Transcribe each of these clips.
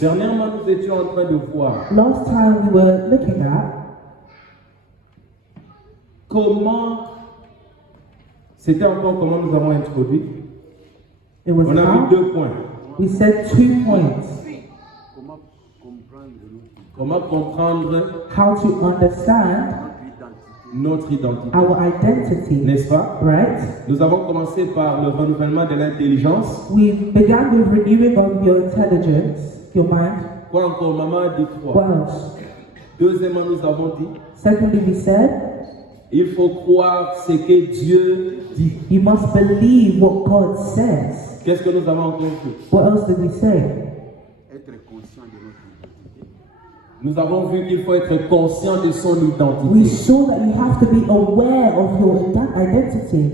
Dernièrement, nous étions en train de voir Last time we were looking at comment nous avons introduit. it was On a vu how 2 points. we said 2 points. Comment comprendre How to understand notre identité. our identity, N'est-ce pas? right? Nous avons commencé par le renouvellement de l'intelligence. We began with renewing of your intelligence, your mind. Quoi encore? Maman a dit 3. What else? Deuxièmement, nous avons dit, Secondly, we said il faut croire ce que Dieu dit. you must believe what God says. Qu'est-ce que nous avons encore fait? What else did we say? Nous avons vu qu'il faut être conscient de son We identité. saw that you have to be aware of your identity.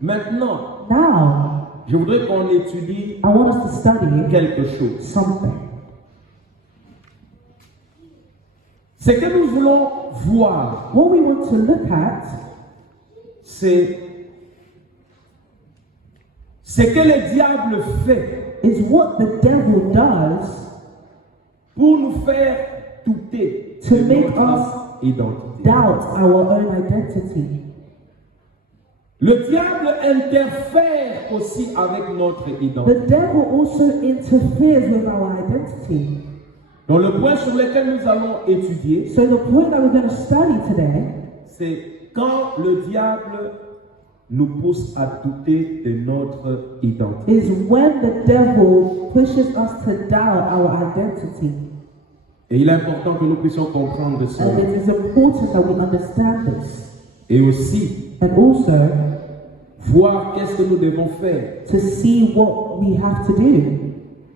Maintenant, Now, je voudrais qu'on étudie I want us to study quelque chose. something. Ce que nous voulons voir, What we want to look at c'est ce que le diable fait is what the devil does pour nous faire douter To de make notre identité. doubt our own identity. Le diable interfère aussi avec notre identité. The devil also interferes with our identity. Donc le point sur lequel nous allons étudier, So the point that we're going to study today c'est quand le diable nous pousse à douter de notre identité. is when the devil pushes us to doubt our identity. Et il est important que nous puissions comprendre And cela. it is important that we understand this. Et aussi And also voir qu'est-ce que nous devons faire. to see what we have to do.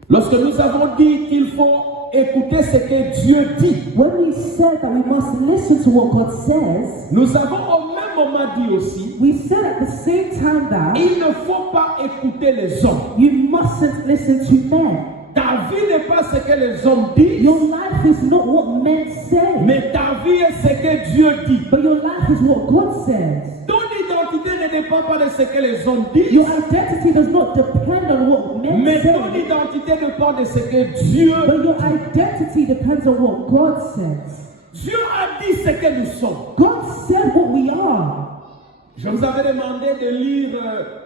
Lorsque nous avons dit qu'il faut écouter ce que Dieu dit, When we said that we must listen to what God says, nous avons au même moment dit aussi, we said at the same time that il ne faut pas écouter les hommes. you mustn't listen to men. Ta vie n'est pas ce que les hommes disent, Your life is not what men say, mais ta vie est ce que Dieu dit. but your life is what God says. Ton identité ne dépend pas de ce que les hommes disent, Your identity does not depend on what men mais ton say, identité dépend de ce que Dieu but your identity depends on what God says. Dieu a dit ce que nous sommes. God said what we are. Je vous avais demandé de lire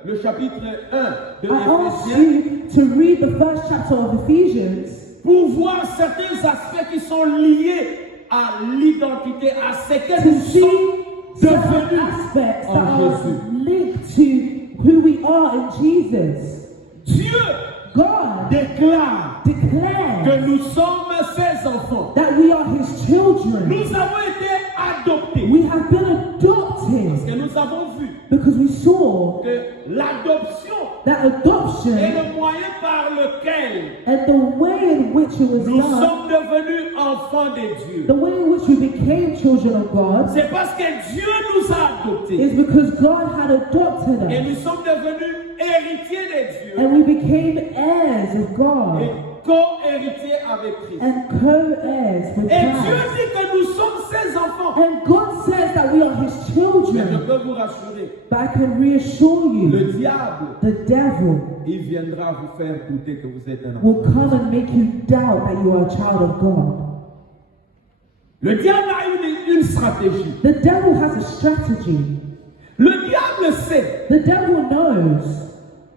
le chapitre 1 de I asked Éphésiens you to read the first chapter of Ephesians pour voir certains aspects qui sont liés à l'identité, à ce que to nous see sommes certain devenus aspects that en are Jésus. linked to who we are in Jesus. Dieu God déclare declares que nous sommes ses enfants. that we are His children. Nous avons été adoptés. We have been Parce adopted que nous avons vu because we saw que l'adoption that est adoption le moyen par lequel and the way in which it was nous done, sommes devenus enfants de Dieu. the way in which we became children of God, C'est parce que Dieu nous a adoptés is because God had adopted et us nous sommes devenus héritiers de Dieu and we became heirs of et God co-héritiers avec Christ. and co-heirs with Et Dieu Christ. dit que nous sommes ses enfants. And God says that we are His Mais je children. peux vous rassurer, But I can reassure you, le diable, the devil il viendra vous faire douter que vous êtes un enfant. will come and make you doubt that you are a child of God. Le diable a une stratégie. The devil has a strategy. Le diable sait, The devil knows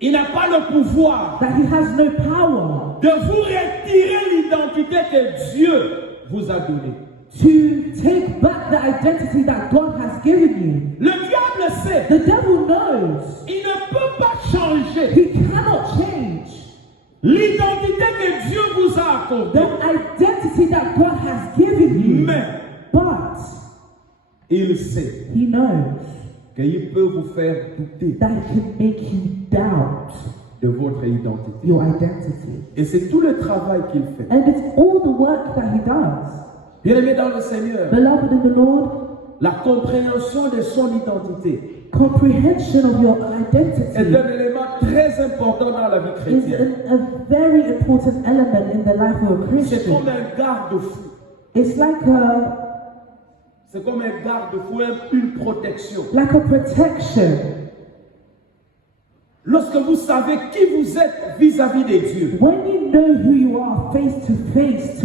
il n'a pas le pouvoir that he has no power de vous retirer l'identité que Dieu vous a donnée. to take back the identity that God has given you. Le diable sait, The devil knows il ne peut pas changer he cannot change l'identité que Dieu vous a the accordée. identity that God has given you. Mais But il sait he knows qu'il peut vous faire douter that he can make you doubt de votre identité. your identity. Et c'est tout le travail qu'il fait. And it's all the work that he does. Bien-aimé dans le Seigneur, Beloved in the Lord, la compréhension de son identité comprehension of your est identity un élément très important dans la vie is chrétienne. a very important element in the life of a C'est Christian. comme un garde-fou. It's like C'est comme un garde-fou, une protection. a protection. Lorsque vous savez qui vous êtes vis-à-vis de Dieu. When you know who you are face to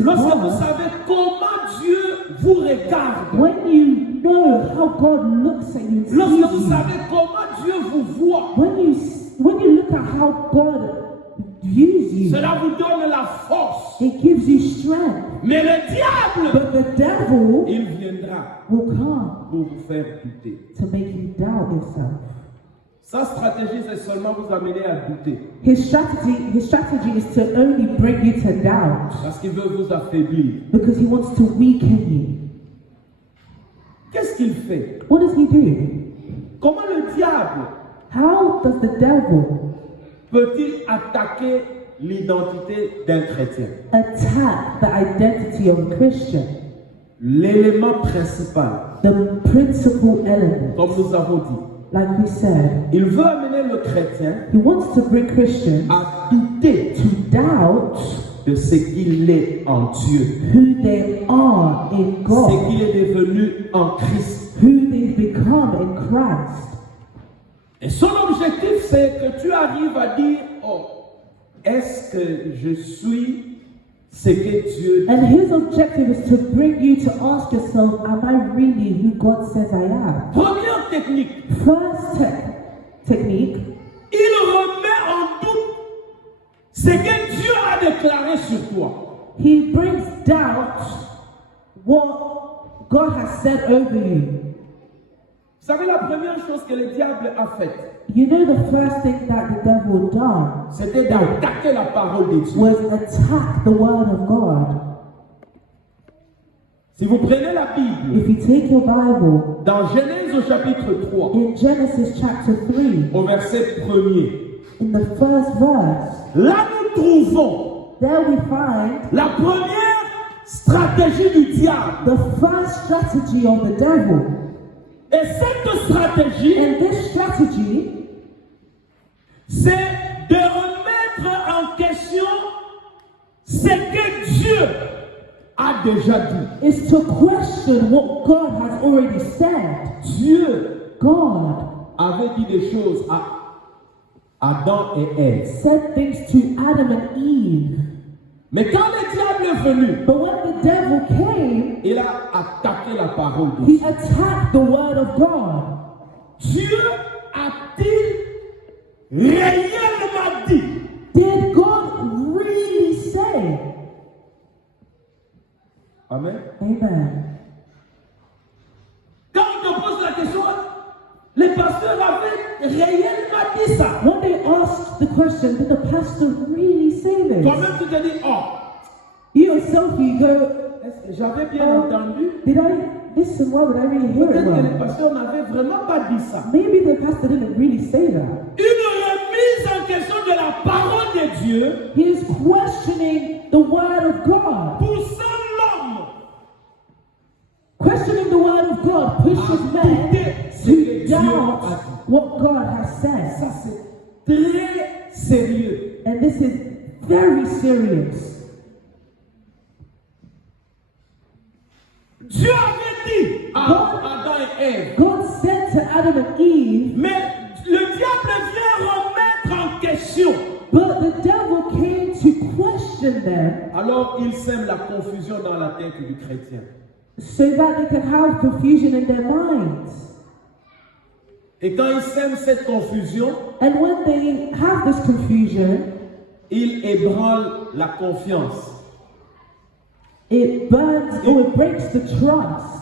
Lorsque vous God. savez comment Dieu vous regarde. When you know how God looks at you and Lorsque sees vous you. savez comment Dieu vous voit. When you look at how God views you, Cela vous donne la force. it gives you strength. Mais le diable, But the devil il viendra will come pour vous faire douter. to make you doubt yourself. Sa stratégie, c'est seulement vous amener à douter. His strategy is to only bring you to doubt Parce qu'il veut vous affaiblir. because he wants to weaken you. Qu'est-ce qu'il fait? What does he do? Comment le diable How does the devil peut-il attaquer l'identité d'un chrétien? attack the identity of a Christian? L'élément principal, The principal element, comme nous avons dit, like we said, il veut amener le chrétien he wants to bring Christians à douter to doubt de ce qu'il est en Dieu, who they are in ce God, qu'il est devenu en Christ. who they've become in Christ. Et son objectif, c'est que tu arrives à dire, oh, est-ce que je suis ce que Dieu dit? And his objective is to bring you to ask yourself, am I really who God says I am? Première technique, First technique, il remet en doute ce que Dieu a déclaré sur toi. he brings doubt what God has said over you. Vous savez, la première chose que le diable a faite, You know the first thing that the devil done c'était d'attaquer la parole de Dieu. was attack the word of God. Si vous prenez la Bible, If you take your Bible, dans Genèse au chapitre 3, in Genesis chapter 3, au verset 1er, in the first verse, là nous trouvons there we find la première stratégie du diable. the first strategy of the devil. Et cette stratégie, And this strategy c'est de remettre en question ce que Dieu a déjà dit. is to question what God has already said. Dieu God avait dit des choses à Adam et Ève. said things to Adam and Eve. Mais quand le diable est venu, But when the devil came, il a attaqué la parole de he Dieu. attacked the word of God. Dieu a-t-il réellement dit? Did God really say? Amen. Amen. Quand on te pose la question, les pasteurs avaient réellement dit ça. When they asked the question, did the pastor really say this? Toi-même, tu te dis, oh, You yourself, you go, est-ce que j'avais bien entendu? did I listen well? Did I really hear it Peut-être que les well? pasteurs n'avaient vraiment pas dit ça. Maybe the pastor didn't really say that. Une remise en question de la parole de Dieu He is questioning the word of God. poussant l'homme Questioning the word of God pushes men to doubt what God has said. Ça, c'est très sérieux. And this is very serious. Dieu avait dit à Adam et Ève, God said to Adam and Eve, mais le diable vient remettre en question. but the devil came to question them Alors il sème la confusion dans la tête du chrétien. so that they can have confusion in their minds. Et quand il sème cette confusion, And when they have this confusion, il ébranle la confiance. it burns or it breaks the trust.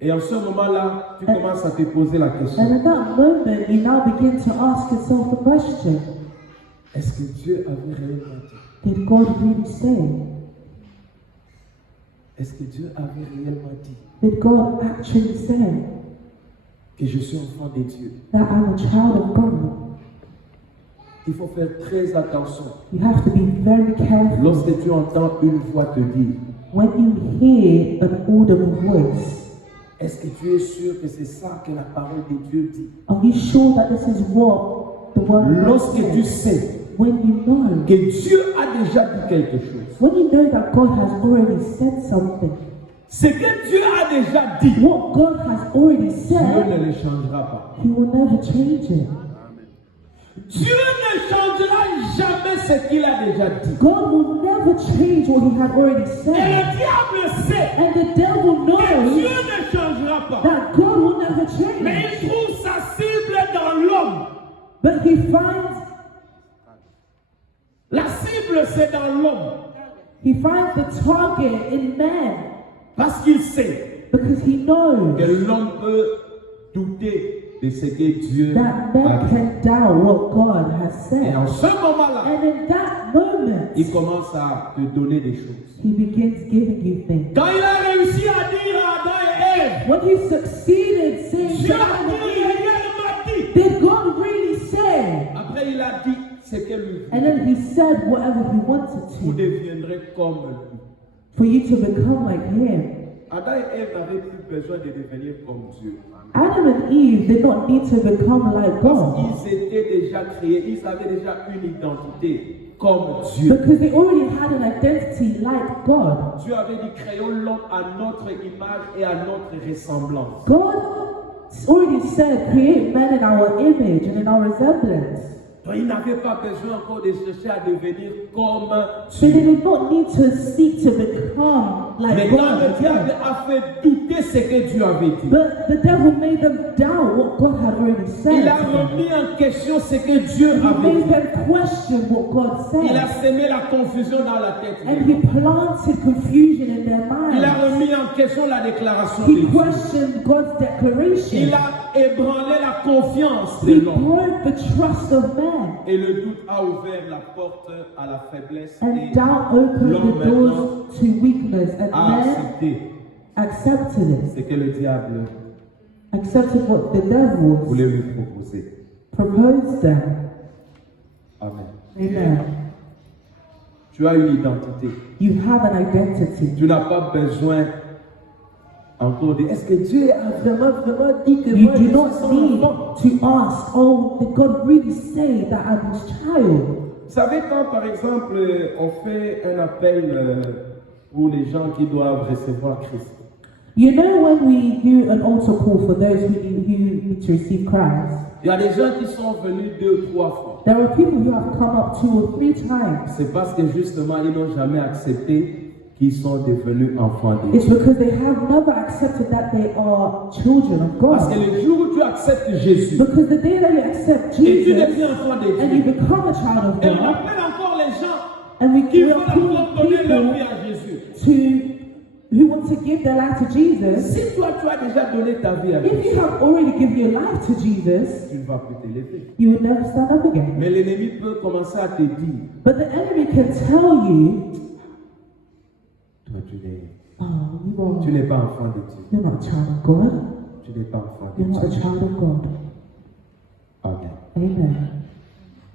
Et en ce moment-là, tu commences à te poser la And question. at that moment, you now begin to ask yourself the question, Est-ce que Dieu avait réellement dit? did God really say? Est-ce que Dieu avait réellement dit Did God actually say que je suis enfant de Dieu? that I'm a child of God? Il faut faire très attention. You have to be very careful Lorsque tu entends une voix te dire, when you hear an audible voice. est-ce que tu es sûr que c'est ça que la parole de Dieu dit? Are you sure that this is what the word of God Lorsque tu says? sais When you know, que Dieu a déjà dit quelque chose, when you know that God has already said something, Ce que Dieu a déjà dit, what God has already Dieu said, ne le changera pas. He will never change it. Dieu ne changera jamais ce qu'il a déjà dit. God will never change what He had already Et said. le diable sait And the devil que knows Dieu ne changera pas. that God will never Mais change. il trouve sa cible dans l'homme. But He finds La cible, c'est dans l'homme. the target in man Parce qu'il sait because He knows que l'homme peut douter de ce que Dieu that a man dit. can doubt what God has Et said. en ce moment-là, And in that moment, il commence à te donner des choses. He begins giving you things. Quand il a réussi à dire à Adam et Ève, When He succeeded saying, Dieu to a Adam dit and Eve, réellement dit. did God really say? Après, il a dit ce que lui And voulait. then He said whatever He wanted Vous to deviendrez comme lui. for you to become like Him. Adam et Ève n'avaient plus besoin de devenir comme Dieu. Adam and Eve did not need to become like Parce God qu'ils étaient déjà créés, ils avaient déjà une identité comme Dieu. because they already had an identity like God. Dieu avait dit créons l'homme à notre image et à notre ressemblance. God already said, create man in our image and in our resemblance. Donc ils n'avaient pas besoin encore de chercher à devenir comme So they Dieu. did not need to seek to become like Maintenant, le God. diable a fait douter ce que Dieu avait dit. But the devil made them doubt what God had already Il a said. remis en question ce que Dieu He avait made dit. them question what God Il a said. semé la confusion dans la tête. And He planted confusion in their Il a minds. remis en question la déclaration de He Dieu. questioned God's declaration. Il a ébranlé la confiance de He l'homme. broke the trust of man. Et le doute a ouvert la porte à la faiblesse. And Et doubt opened l'homme the maintenant doors to weakness. And a man accepté accepted it. ce que le diable Accepted what the devil voulait lui proposer. proposed them. Amen. Amen. Tu as une identité. You have an identity. Tu n'as pas besoin encore de est-ce que Dieu a vraiment dit que You moi do je suis not son need enfant? to ask, oh, did God really say that I'm His child? Vous savez, quand par exemple on fait un appel pour les gens qui doivent recevoir Christ, You know when we do an altar call for those who need to receive Christ, il y a des gens qui sont venus 2 ou 3 fois. there are people who have come up 2 or 3 times. C'est parce que justement ils n'ont jamais accepté qu'ils sont devenus enfants de It's Dieu. because they have never accepted that they are children of Parce que God. le jour où tu acceptes Jésus Because the day that you accept et tu Jesus deviens enfant de and you Dieu, become a child of et on God, appelle encore les gens and we qui will veulent encore donner leur vie people à Jésus. who want to give their life to Jesus, Si toi tu as déjà donné ta vie à if Jésus, you have already given your life to Jesus, tu ne vas plus t'élever. you will never stand up again. Mais l'ennemi peut commencer à te dire, But the enemy can tell you, toi oh, tu n'es pas enfant de Dieu. you're not a child of God. Tu n'es pas enfant de You're not a Dieu. child of God. Amen. Amen.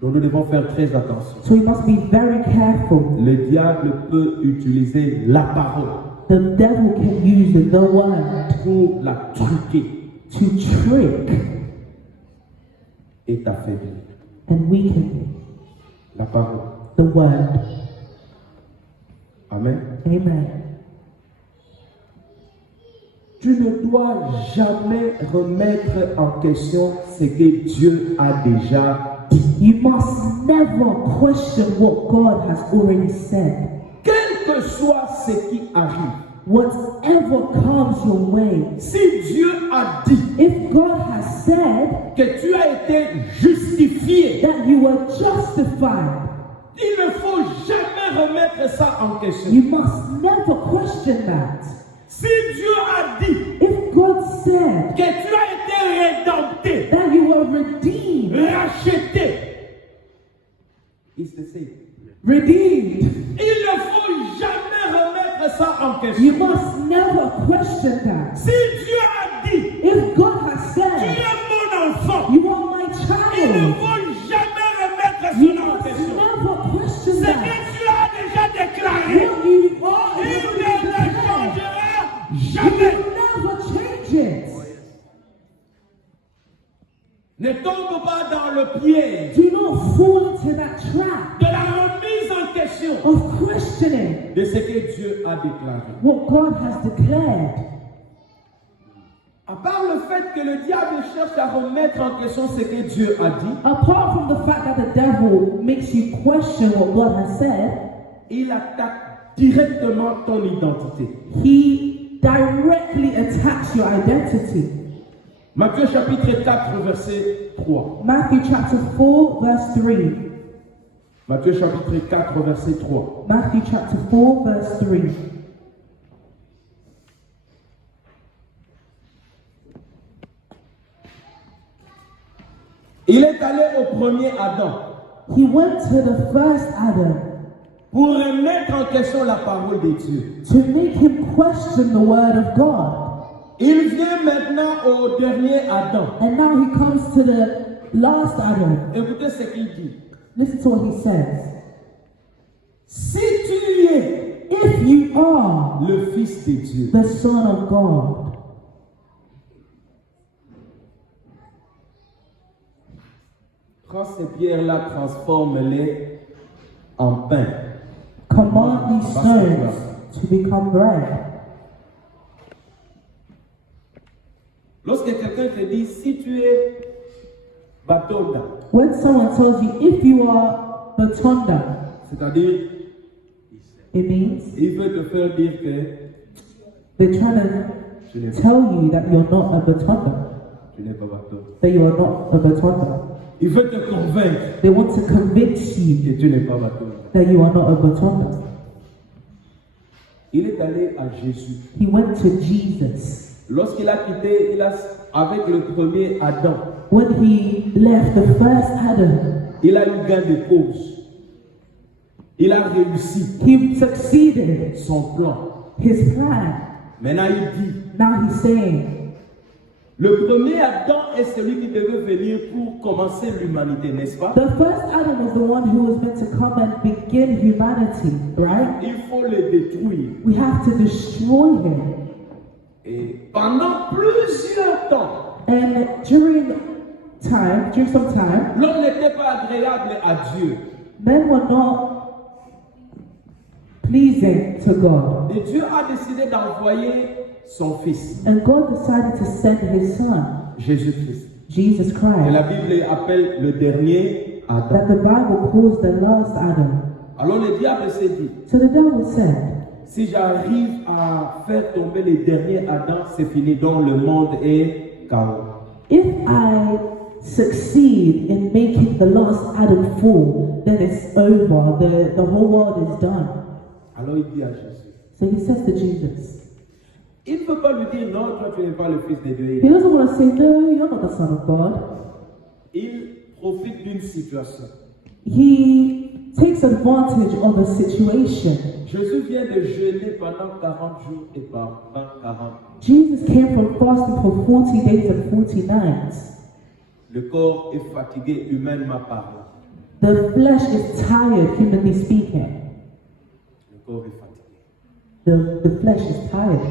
Donc nous devons faire très attention. So we must be very careful. Le diable peut utiliser la parole The devil can use the word pour la truquer to trick et t'affaiblir. and weaken La parole. the word. Amen. Amen. Tu ne dois jamais remettre en question ce que Dieu a déjà dit. You must never question what God has already said. Quel que soit ce qui arrive, Whatever comes your way, si Dieu a dit if God has said que tu as été justifié, that you were justified, il ne faut jamais remettre ça en question. you must never question that. Si Dieu a dit If God said que tu as été rédempté, that you were redeemed, racheté, it's the same. redeemed, Il ne faut jamais remettre ça en question. you must never question that. Si Dieu a dit, If God has tu said es mon enfant, you are my il ne child, faut jamais remettre you cela en must question. never question Ce que that. tu as déjà déclaré, What you are, il you ne le will changera jamais. never change it. Ne tombe pas dans le piège Do not fall into that trap de la remise en question question of questioning de ce que Dieu a déclaré. what God has declared. À part le fait que le diable cherche à remettre en question ce que Dieu a dit, Apart from the fact that the devil makes you question what God has said, il attaque directement ton identité. he directly attacks your identity. Matthieu chapitre 4, verset 3. Matthew chapter 4, verse 3. Matthieu chapitre 4, verset 3. Matthew chapter 4, verse 3. Il est allé au premier Adam He went to the first Adam pour remettre en question la parole de Dieu. to make him question the word of God. Il vient maintenant au dernier Adam. And now he comes to the last Adam. Écoutez ce qu'il dit. Listen to what he says. Si tu es If you are le Fils de Dieu, the Son of God, prends ces pierres-là, transforme-les en pain. command these stones to become bread. Lorsque quelqu'un te dit, si tu es Batonda, When someone tells you, if you are Batonda, c'est-à-dire, it means il veut te faire dire que they're trying tu n'es to tell you that you're not a Batonda, pas Batonda. that you are not a Batonda. Il veut te convaincre They want to convince you que tu n'es pas Batonda. that you are not a Batonda. Il est allé à Jésus. He went to Jesus. Lorsqu'il a quitté, avec le premier Adam, When he left the first Adam, il a eu gain de cause. Il a réussi he succeeded son plan. his plan. Maintenant, il dit, Now he's saying, le premier Adam est celui qui devait venir pour commencer l'humanité, n'est-ce pas? the first Adam is the one who was meant to come and begin humanity, right? Il faut le détruire. We have to destroy him. Et pendant plusieurs temps, And during some time, l'homme n'était pas agréable à Dieu. men were not pleasing to God. Et Dieu a décidé d'envoyer son fils, And God decided to send his son, Jésus-Christ. Jesus Que Christ, la Bible appelle le dernier Adam. that the Bible calls the last Adam. Alors le diable s'est dit, So the devil said, si j'arrive à faire tomber les derniers Adam, c'est fini, donc le monde est chaos. if I succeed in making the last Adam fall, then it's over. The whole world is done. Alors il dit à Jésus, So he says to Jesus, il ne peut pas lui dire non, toi tu n'es pas le fils de Dieu. he doesn't want to say, no, you're not the son of God. Il profite d'une situation. He takes advantage of a situation. Jésus vient de jeûner pendant 40 jours et pendant 40. Jesus came from fasting for 40 days and 40 nights. Le corps est fatigué, humainement parlant. The flesh is tired, humanly speaking. Le corps est fatigué. The flesh is tired.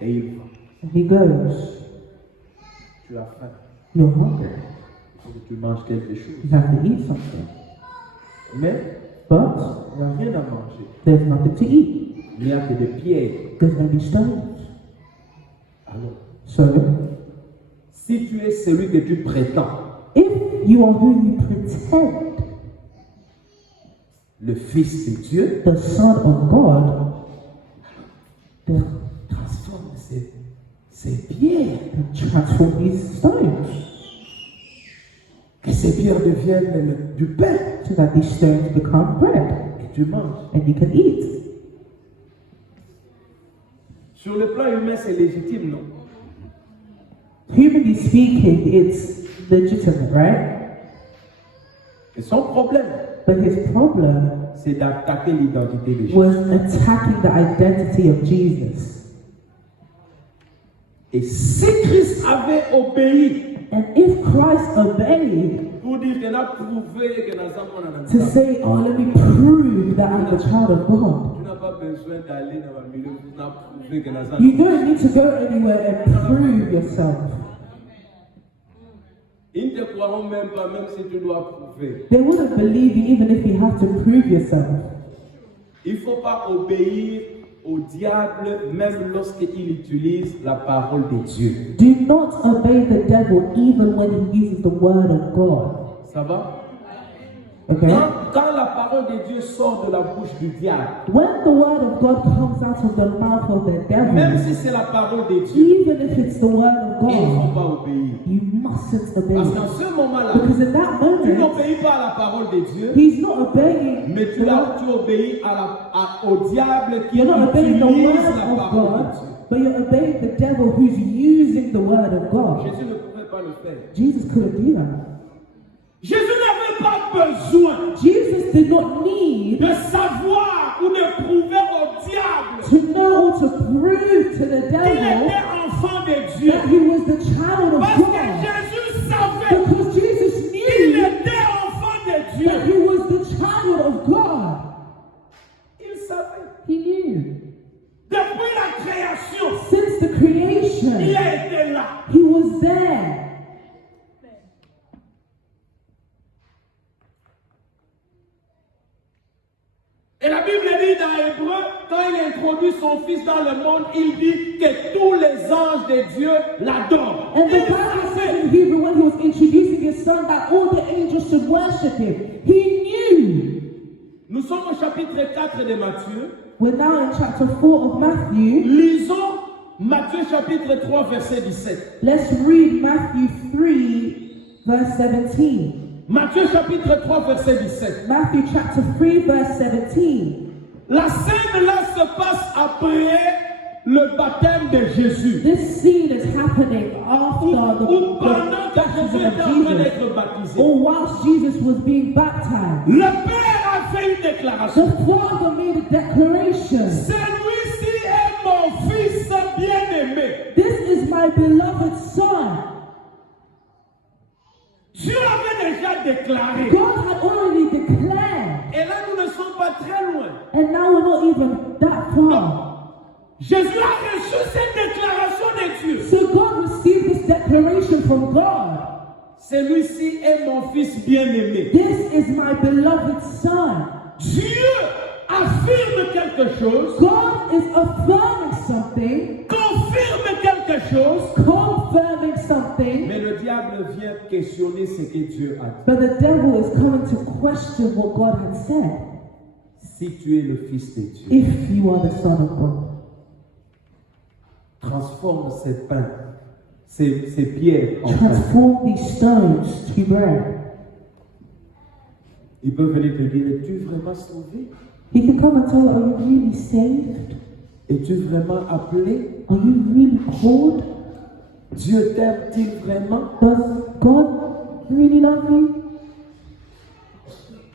Et il va. And he goes, Tu as faim. you're hungry. Il faut que tu manges quelque chose. You have to eat something. Mais But il n'y a rien à manger. there's nothing to eat. Il n'y a que des pierres. There's only stones. Alors, So, si tu es celui que tu prétends, if you are who you pretend, le Fils de Dieu, the Son of God, then transforme ces pierres. transform these stones Que ces pierres deviennent du pain. so that these stones become bread Et tu manges. and you can eat. Sur le plan humain, c'est légitime, non? Humanly speaking, it's legitimate, right? Et son problème, But his problem c'est d'attaquer l'identité de Jésus. was attacking the identity of Jesus. Et si Christ avait obéi And if Christ obeyed pour dire qu'il a prouvé que nous sommes to say, oh, let me prove that I'm the child of God, tu n'as pas besoin d'aller dans le milieu pour prouver que nous sommes. you don't need to go anywhere and prove yourself. Ils ne te croiront même pas, même si tu dois prouver. They wouldn't believe you even if you have to prove yourself. Il ne faut pas obéir au diable même lorsqu'il utilise la parole de Dieu. Do not obey the devil even when he uses the word of God. Ça va? Okay? Quand la parole de Dieu sort de la bouche du diable, When the word of God comes out of the mouth of the même devil, si c'est la parole de Dieu, even if it's the word of ils ne vont God, pas obéir. you mustn't obey Parce it. qu'en ce moment-là, Because in that tu moment, n'obéis pas à la parole de Dieu, he's not obeying. mais tu obéis au diable qui You're not obeying the utilise word la of parole de God, Dieu. but you're obeying the devil who's using the word of God. Jésus ne pouvait pas le faire. Jesus couldn't do that. Jésus n'avait pas besoin Jesus did not need de savoir ou de prouver au diable to know or to prove to the qu'il devil était enfant de Dieu. that he was the child of Parce que God. Jésus savait Because Jesus qu'il knew était enfant de Dieu. that he was the child of God. Il savait. He knew. Depuis la création, Since the il creation, a été là. he was there. Et la Bible dit dans Hébreu, quand il introduit son fils dans le monde, il dit que tous les anges de Dieu l'adorent. And the Il Bible says savait. in Hebrew when he was introducing his son that all the angels should worship him. He knew. Nous sommes au chapitre 4 de Matthieu. We're now in chapter 4 of Matthew. Lisons Matthieu chapitre 3 verset 17. Let's read Matthew 3 verse 17. Matthieu chapitre 3 verset 17. Matthew chapter 3 verse 17. La scène là se passe après le baptême de Jésus. This scene is happening after Ou the pendant que Jésus baptism était of en train Jesus, d'être baptisé. or whilst Jesus was being baptized. Le Père a fait une déclaration. The Father made a declaration. Celui-ci est mon fils bien-aimé. This is my beloved son. Dieu avait déjà déclaré. God had already declared, Et là, nous ne sommes pas très loin. and now we're not even that far. Jésus a reçu cette déclaration de Dieu. So God received this declaration from God. Celui-ci est mon fils bien-aimé. This is my beloved son. Dieu affirme quelque chose, God is affirming something, confirme quelque chose, confirming something, mais le diable vient questionner ce que Dieu a dit. but the devil is coming to question what God had said. Si tu es le fils de Dieu, If you are the son of God, transforme ces pains, ces pierres en pain. transform these stones to bread. Il peut venir te dire, es-tu vraiment sauvé? He can come and tell you, are you really saved? Es-tu vraiment appelé? Are you really called? Dieu t'aime-t-il vraiment? Does God really love you?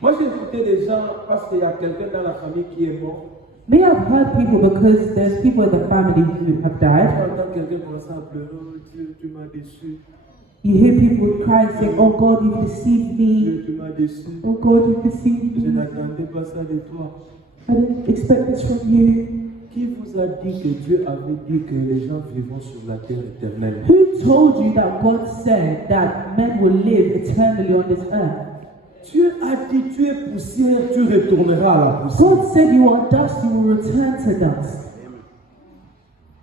Moi, j'ai écouté des gens parce qu'il y a quelqu'un dans la famille qui est mort. May have heard people because there's people in the family who have died. Quand quelqu'un commence à pleurer, oh Dieu, tu m'as déçu. You hear people cry saying, oh God, you've deceived me. Dieu, tu m'as déçu. Oh God, you've deceived Je me. n'attendais pas ça de toi. I didn't expect this from you. Qui vous a dit que Dieu avait dit que les gens vivront sur la terre éternellement? Who told you that God said that men will live eternally on this earth? Dieu a dit, tu es poussière, tu retourneras à la poussière. God said you are dust, you will return to dust.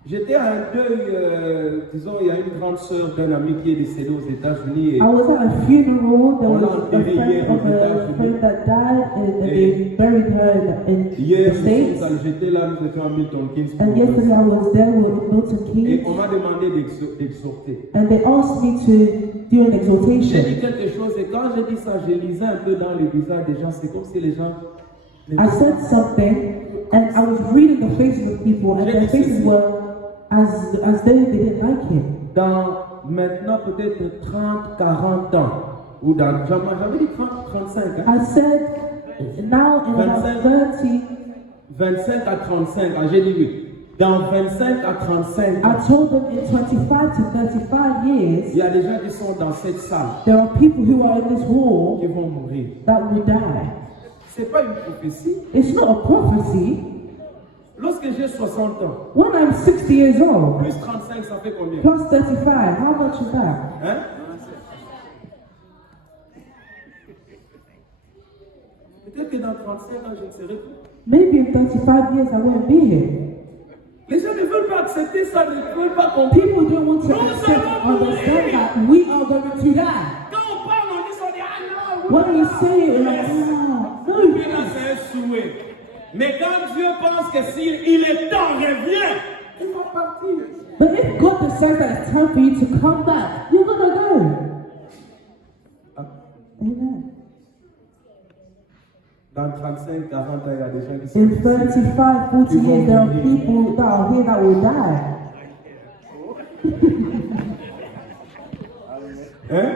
J'étais à un deuil, disons, il y a une grande sœur d'un ami qui est décédé aux États-Unis. Et I was at a funeral. There On was l'a a enterré hier friend of aux a États-Unis. friend that died, and they buried her in hier, the States. j'étais là, nous étions à Milton Keynes. And yesterday I was there with Milton Et Keynes, on m'a demandé d'exhorter. and they asked me to do an J'ai exhortation. dit quelque chose et quand j'ai dit ça, je lisais un peu dans les visages des gens. C'est comme si les gens... I said something, and I was reading the faces of people, and their faces were as though they didn't like it. Dans maintenant peut-être 30, 40 ans, ou dans, j'avais dit 30, 35, hein? I said, now in about 30, 25 à 35 ans, j'ai dit oui. Dans 25 à 35 ans, I told them in 25 to 35 il years, y a des gens qui sont dans cette salle there are people who are in this qui war vont mourir. that will die. C'est pas une prophétie. It's not a prophecy. Lorsque j'ai 60 ans, When I'm 60 years old, plus 35, ça fait combien? plus 35, how much is that? Hein? Peut-être que dans 35 ans, je ne serai plus. Maybe in 35 years I won't be here. Les gens ne veulent pas accepter ça, ne veulent pas comprendre. People don't want to accept, understand that we are going to die. Quand on parle, on dit ça, on dit ah non. When we say it, like, no. Puis là, c'est un souhait. Mais quand Dieu pense que s'il est temps, revient, il va partir. But if God decides that it's time for you to come back, you're going to go. Amen. Dans 35, 40 ans, il y a des gens qui sont In 35, 40 years, there are people that are here that will die. Hein?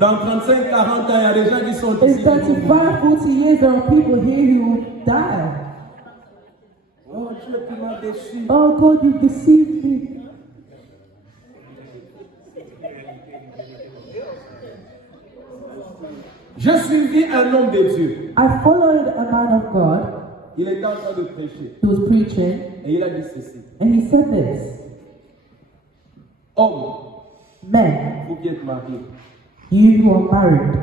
Dans 35, 40 ans, il y a des gens qui sont In ici. 35, 40 years, there are people here who will die. Oh Dieu, tu m'as déçu. Oh God, you've deceived me. Je suivis un homme de Dieu. I followed a man of God Il était en train de prêcher. who was preaching, Et il a dit ceci. and he said this: Homme, Men, vous qui êtes mariés, you who are married,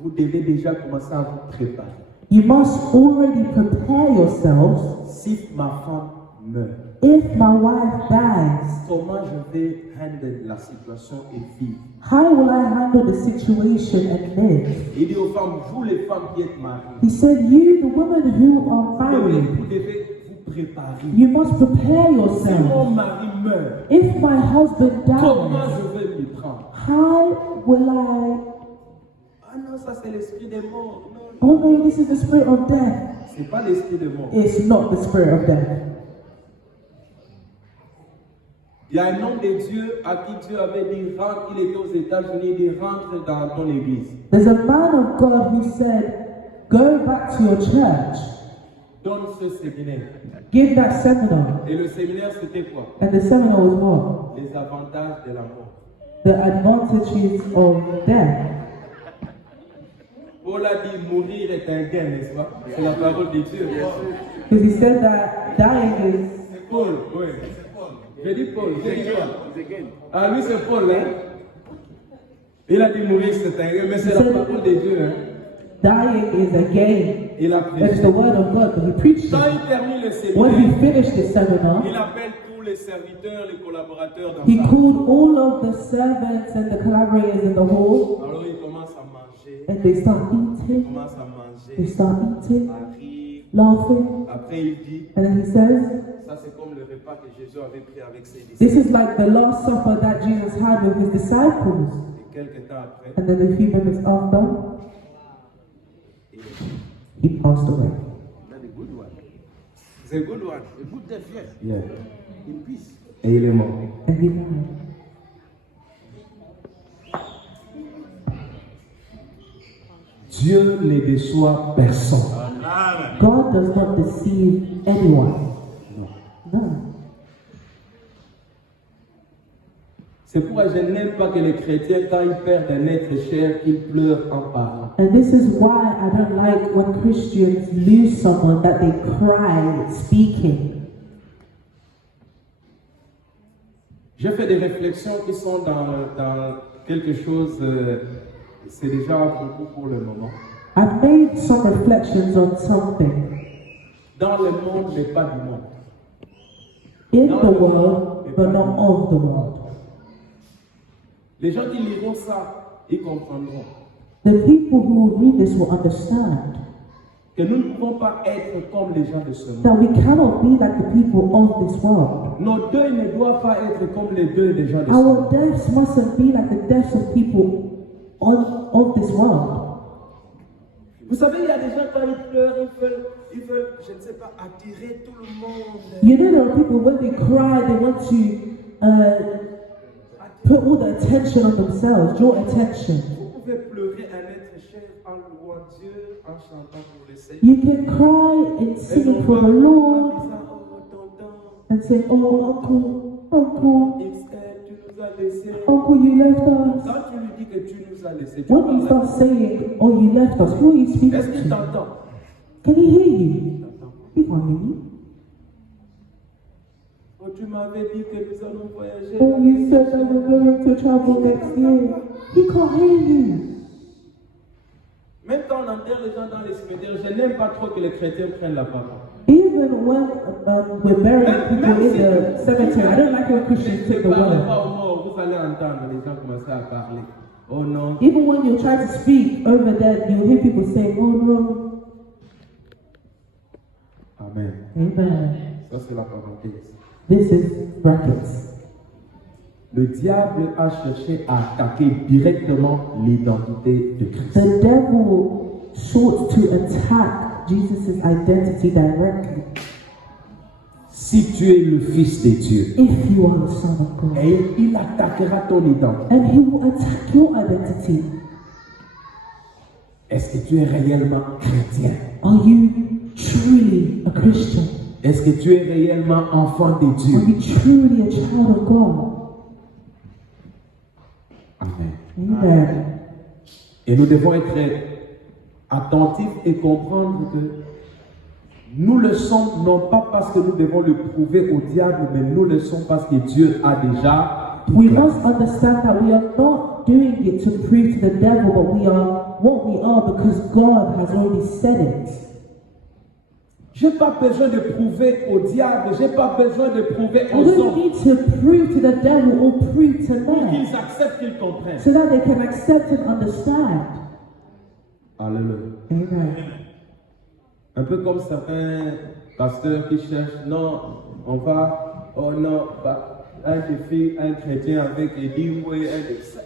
vous devez déjà commencer à vous préparer. you must already prepare yourselves. Si ma femme meurt, If my wife dies, comment je vais handle la situation et vivre? how will I handle the situation and live? Il dit aux femmes, vous les femmes qui êtes mariées, He said, you, the women who are married, vous devez vous préparer. you must prepare Si yourself. mon mari meurt, If my husband comment dies, je vais m'y prendre? how will I? Ah non, ça c'est l'esprit des morts. Non, Oh no, this is the spirit of death. c'est pas l'esprit des morts. It's not the spirit of death. Il y a un homme de Dieu à qui Dieu avait dit, rentre, il était aux États-Unis, il dit, rentre dans ton église. There's a man of God who said, go back to your church, Donne ce séminaire. give that seminar. Et le séminaire, c'était quoi? And the seminar was what? Les avantages de la mort. The advantages of death. Paul a dit, mourir est un gain, n'est-ce pas? C'est la parole de Dieu, bien sûr. Because he said that dying is. C'est Paul, oui. J'ai dit Paul, j'ai dit Paul. Ah, lui c'est Paul, hein? Il a dit mourir c'est un gain, mais c'est la parole de Dieu, hein? Dying is a gain. Il a It's prêché. the word of God, but he preached Quand it. il termine le When séminaire, he finished the seminar, il appelle tous les serviteurs, les collaborateurs dans he sa called all of the servants and the collaborators in the hall, Alors il commence à manger, and they start il eating. commence à They manger, start eating, à rire. laughing, Après il dit, and then he says, ça c'est comme le repas que Jésus avait pris avec ses this disciples. is like the last supper that Jesus had with his disciples. Et quelques temps après, And then a few minutes after, he passed away. c'est a good one. A good death, yes. Yeah. In peace. Et il est mort. And he died. Dieu ne déçoit personne. God does not deceive anyone. No. C'est pourquoi je n'aime pas que les chrétiens, quand ils perdent un être cher, qu'ils pleurent en parlant. And this is why I don't like when Christians lose someone that they cry speaking. Je fais des réflexions qui sont dans quelque chose, c'est déjà beaucoup pour le moment. I've made some reflections on something. Dans le monde, mais pas du monde. In the world, but not of the world. Les gens qui liront ça, ils comprendront The people who will read this will understand que nous ne pouvons pas être comme les gens de ce monde. that we cannot be like the people of this world. Nos deuils ne doivent pas être comme les deuils des gens de ce monde. Our deaths mustn't be like the deaths of people of this world. Vous savez, il y a des gens quand ils pleurent, ils veulent, je ne sais pas, attirer tout le monde. You know, there are people when they cry, they want to put all the attention on themselves, draw attention. Vous pouvez pleurer un être cher en louant Dieu, en chantant pour le Seigneur. You can cry and sing for the Lord and say, oh, uncle, Tu nous as laissés. uncle, you left us. Quand tu lui dis que tu nous as laissés, tu When you parles. start saying, oh, you left us, who are you speaking Est-ce qu'il to? t'entend? Can he hear you? He can't hear you. Oh, tu m'avais dit que nous allons voyager. Oh, you said that we're going to travel next year. He can't hear you. Même quand on enterre les gens dans les cimetières, je n'aime pas trop que les chrétiens prennent la parole. Even when we're burying people in the cemetery, I don't like when Christians take the Ne parlez word. pas aux morts, vous allez entendre les gens commencer à parler. Oh non. Even when you try to speak over there, you hear people saying, "Oh no." Amen. Amen. Ça c'est la parenthèse. This is brackets. Le diable a cherché à attaquer directement l'identité de Christ. The devil sought to attack Jesus' identity directly. Si tu es le Fils de Dieu, If you are the Son of God, et il attaquera ton identité. and he will attack your identity. Est-ce que tu es réellement chrétien? Are you truly a Christian? Est-ce que tu es réellement enfant de Are Dieu? you truly a child of God? Amen. Amen. Et nous devons être attentifs et comprendre que nous le sommes non pas parce que nous devons le prouver au diable, mais nous le sommes parce que Dieu a déjà We déclaré. must understand that we are not doing it to prove to the devil, but we are what we are because God has already said it. J'ai pas besoin de prouver au diable, j'ai pas besoin de prouver I aux don't hommes need to prove to the devil or prove to pour man qu'ils acceptent, qu'ils comprennent. so that they can accept and understand. Alléluia. Amen. Un peu comme certains pasteurs qui cherchent, non, on va, oh non, un défi, un chrétien avec et dit oui,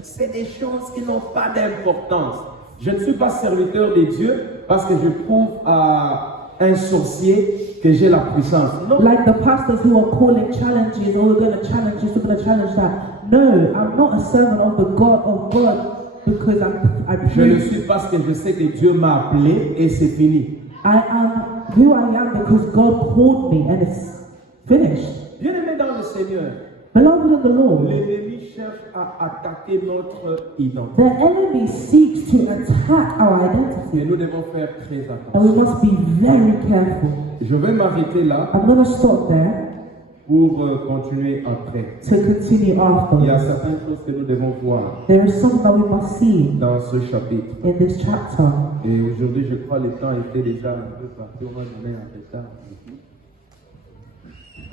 c'est des choses qui n'ont pas d'importance. Je ne suis pas serviteur de Dieu parce que je prouve à un sorcier que j'ai la puissance. Non. Like the pastors who are calling challenges, oh, we're going to challenge this, we're going to challenge that. No, I'm not a servant of the God of God because I'm Je le suis parce que je sais que Dieu m'a appelé et c'est fini. I am who I am because God called me and it's finished. Bien-aimé dans le Seigneur, Beloved in the Lord, l'ennemi cherche à attaquer notre identité. the enemy seeks to attack our identity, Et nous devons faire très and we attention. must be very careful. Je vais m'arrêter là I'm going to stop there pour continuer après. to continue Il y a after. certaines choses que nous devons voir There is something that we must see dans ce chapitre. in this chapter. Et aujourd'hui, je crois que le temps était déjà un peu parti. On va donner un retard.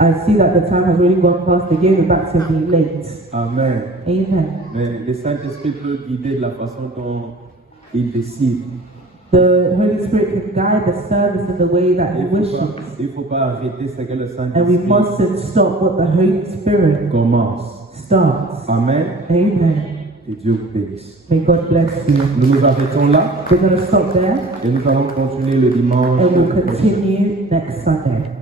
I see that the time has already gone past. They gave it back to me late. Amen. Amen. Mais le Saint-Esprit peut guider de la façon dont il décide. The Holy Spirit can guide the service in the way that He wishes. Il faut pas arrêter ce que le And we Saint-Esprit mustn't stop what the Holy Spirit commence. starts. Amen. Amen. Que Dieu vous bénisse. May God bless you. Nous nous arrêtons là We're going to stop there et nous allons continuer le dimanche. and we'll continue next Sunday.